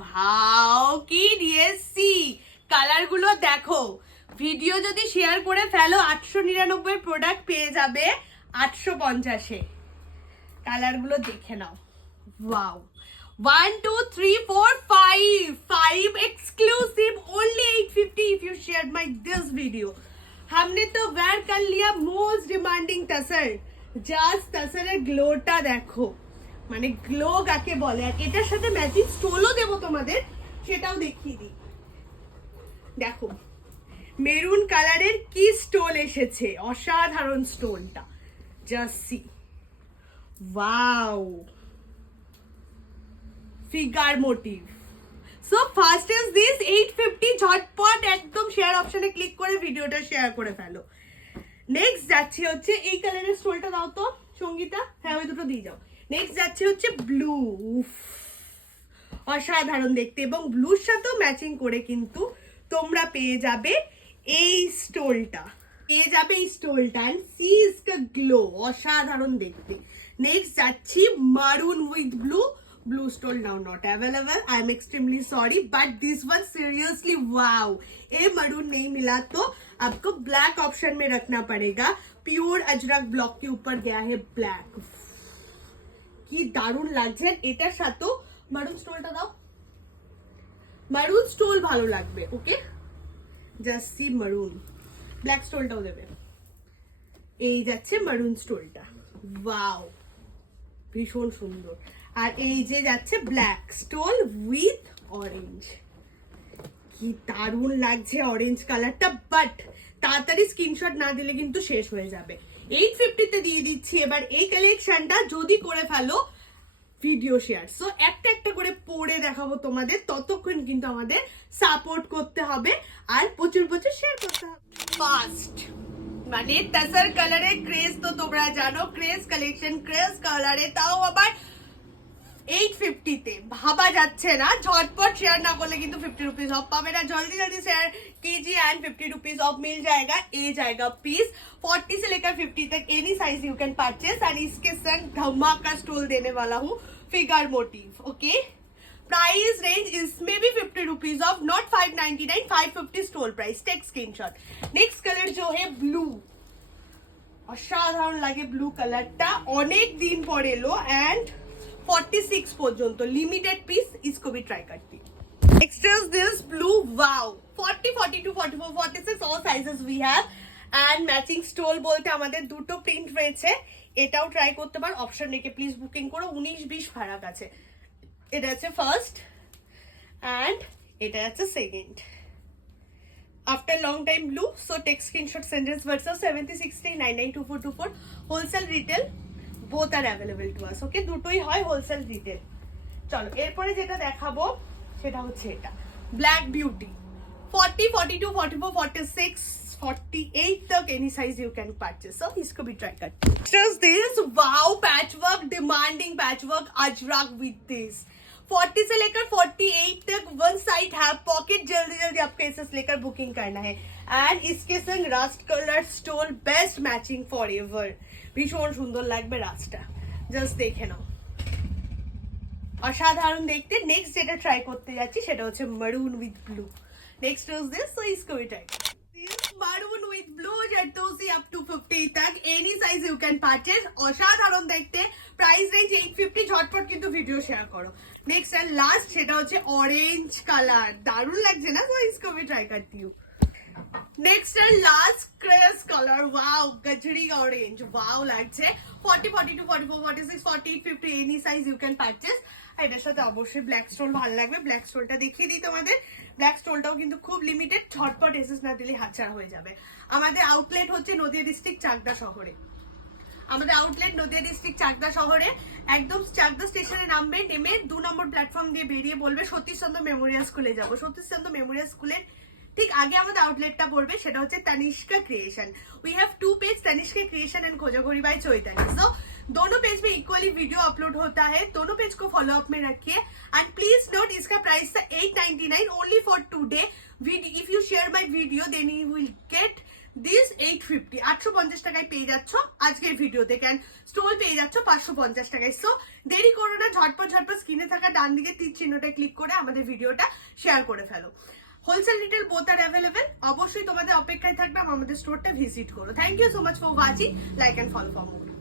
ভাও কি দিয়েছি, কালার গুলো দেখো। ভিডিও যদি শেয়ার করে ফেলো 899 প্রোডাক্ট পেয়ে যাবে 850-এ। কালার গুলো দেখে নাও। Wow, 1 2 3 4 5 exclusive only 850 if you share my this video. हमने तो वेयर कर लिया मोस्ट डिमांडिंग टसर। জাস্ট টাসেরের গ্লোটা দেখো, মানে গ্লো কাকে বলে। আর এটার সাথে ম্যাচিং স্টোলও দেবো তোমাদের, সেটাও দেখিয়ে দিই। দেখো মেরুন কালারের কি স্টোল এসেছে, অসাধারণ স্টোনটা। Just see, wow, figure motif. So first is this 850। ঝটপট একদম শেয়ার অপশনে ক্লিক করে ভিডিওটা শেয়ার করে ফেলো। নেক্সট যাচ্ছে হচ্ছে এই কালারের স্টোলটা দাও তো সঙ্গীতা, হ্যাঁ ওই দুটো দিয়ে যাও। নেক্সট যাচ্ছে হচ্ছে ব্লু, অসাধারণ দেখতে, এবং ব্লুর সাথেও ম্যাচিং করে কিন্তু তোমরা পেয়ে যাবে এই স্টোলটা, and see is the glow, অসাধারণ দেখতে। নেক্সট যাচ্ছি maroon with blue. Blue stole now not available, I am extremely sorry, but this one seriously wow। ये मरून नहीं मिला तो आपको ब्लैक ऑप्शन में रखना पड़ेगा। प्योर अजरक ब्लॉक के ऊपर गया है ब्लैक, কি দারুণ লাগছে। এটার সাথেও মারুন স্টোলটা দাও, মারুন স্টোল ভালো লাগবে। ওকে, জাস্ট সি মারুন, ব্ল্যাক স্টোলটাও দেবে। এই যাচ্ছে মারুন স্টোলটা, ওয়াও ভীষণ সুন্দর। আর এই যে যাচ্ছে ব্ল্যাক স্টোল উইথ অরেঞ্জ, কি দারুণ লাগছে অরেঞ্জ কালারটা। বাট তাড়াতাড়ি স্ক্রিনশট না দিলে কিন্তু শেষ হয়ে যাবে। 850-তে দিয়ে দিচ্ছি এবার এই কালেকশনটা, যদি করে ফেলো ভিডিও শেয়ার। সো একটা একটা করে পরে দেখাবো তোমাদের, ততক্ষণ কিন্তু আমাদের সাপোর্ট করতে হবে আর প্রচুর প্রচুর শেয়ার করতে হবে। ফার্স্ট মানে টাসার কালারের ক্রেজ তো তোমরা জানো, ক্রেজ কালেকশন, ক্রেজ কালারে, তাও আবার 850-তে ভাবা যাচ্ছে না। झटपट शेयर ना करले किंतु 50 रुपीज ऑफ पावे ना, जल्दी जल्दी शेयर कीजिए एंड 50 रुपीज ऑफ मिल जाएगा। ये जाएगा पीस 40 से लेकर 50 तक, any size you can purchase. और इसके संग धमाका स्टोल देने वाला हूँ, figure motif. Okay, price range इसमें भी 50 rupees off, not 599, 550 stole price. Take screenshot. Next colour जो है ब्लू, অসাধারণ লাগে ব্লু কালারটা, অনেক দিন পর এলো এন্ড 46 পর্যন্ত লিমিটেড পিস, इसको भी ट्राई करती। Next is this blue, wow, 40 42 44 46 all sizes we have। And matching stole বলতে আমাদের দুটো প্রিন্ট রয়েছে, এটাও ট্রাই করতে পারো। অপশন রেখে প্লিজ বুকিং করো, 19-20 ফারাক আছে। এটা আছে ফার্স্ট এন্ড এটা আছে second. After long time blue, so take screenshot, send us WhatsApp 7060992424, wholesale retail both are available to us। Okay, দুটোই হয় হোলসেল রিটেল। চলো এরপরে যেটা দেখাবো সেটা হচ্ছে এটা ব্ল্যাক বিউটি, 40 42 44 46 48 तक any size you can purchase. So इसको भी ट्राई करते हैं। Just this wow patchwork, demanding patchwork ajrak with this 40 से लेकर 48 तक, वन साइड है पॉकेट, जल्दी जल्दी आपको एसएस लेकर बुकिंग करना है। एंड इसके संग rust colour stole, best matching forever, ভীষণ সুন্দর লাগবে রাস্টটা, জাস্ট দেখে নাও, অসাধারণ দেখতে। নেক্সট যেটা ট্রাই করতে যাচ্ছি সেটা হচ্ছে maroon with blue. Next is this, so इसको भी ट्राई মারুন উইথ ব্লু, জর্দোসি আপ টু 50 तक, any size you can purchase. অসাধারণ দেখতে, প্রাইস রেঞ্জ 850। ঝটপট কিন্তু ভিডিও শেয়ার করো। নেক্সট এন্ড লাস্ট সেটা হচ্ছে অরেঞ্জ কালার, দারুণ লাগছে না? সো इसको भी ट्राई करती हूँ। Next and last cress colour, wow, गजरी ऑरेंज, वाओ লাগছে। 40 42 44 46 48 50 any size you can purchase. এটার সাথে অবশ্যই ব্ল্যাক স্টোল ভালো লাগবে। ব্ল্যাক স্টোলটা দেখিয়ে দিই তোমাদের। ব্ল্যাক স্টোলটাও কিন্তু খুব লিমিটেড, ঝটপট এসএস না দিলে হাতছাড়া হয়ে যাবে। আমাদের আউটলেট হচ্ছে নদিয়া ডিস্ট্রিক্ট চাকদা শহরে। আমাদের আউটলেট নদিয়া ডিস্ট্রিক্ট চাকদা শহরে, একদম চাকদা স্টেশনে নামবে, নেমে 2 নম্বর প্ল্যাটফর্ম দিয়ে বেরিয়ে বলবে সতীশচন্দ্র মেমোরিয়াল স্কুলে যাব। সতীশচন্দ্র মেমোরিয়াল স্কুলের ঠিক আগে আমাদের আউটলেটটা পড়বে, সেটা হচ্ছে Tanishka creation. We have 2 page, Tanishka creation and Khojakhori by Chaitanya. So दोनों पेज में इक्वली वीडियो अपलोड होता है, दोनों पेज को फॉलो अप में रखिए। एंड प्लीज नोट, इसका प्राइस था 899 only for today. If you share my video then you will get this 850 850 টাকায় পেয়ে যাচ্ছ আজকের ভিডিওতে, ক্যান স্টোল পেয়ে যাচ্ছ 550 টাকায়। সো দেরি করো না, ঝটপট স্ক্রিনে থাকা ডান দিকে তীর চিহ্নটা ক্লিক করে আমাদের ভিডিওটা শেয়ার করে ফেলো। Wholesale retail both are available. অবশ্যই তোমাদের অপেক্ষায় থাকবে আমাদের স্টোরটা ভিজিট করো। Thank you so much for watching, like and follow for more.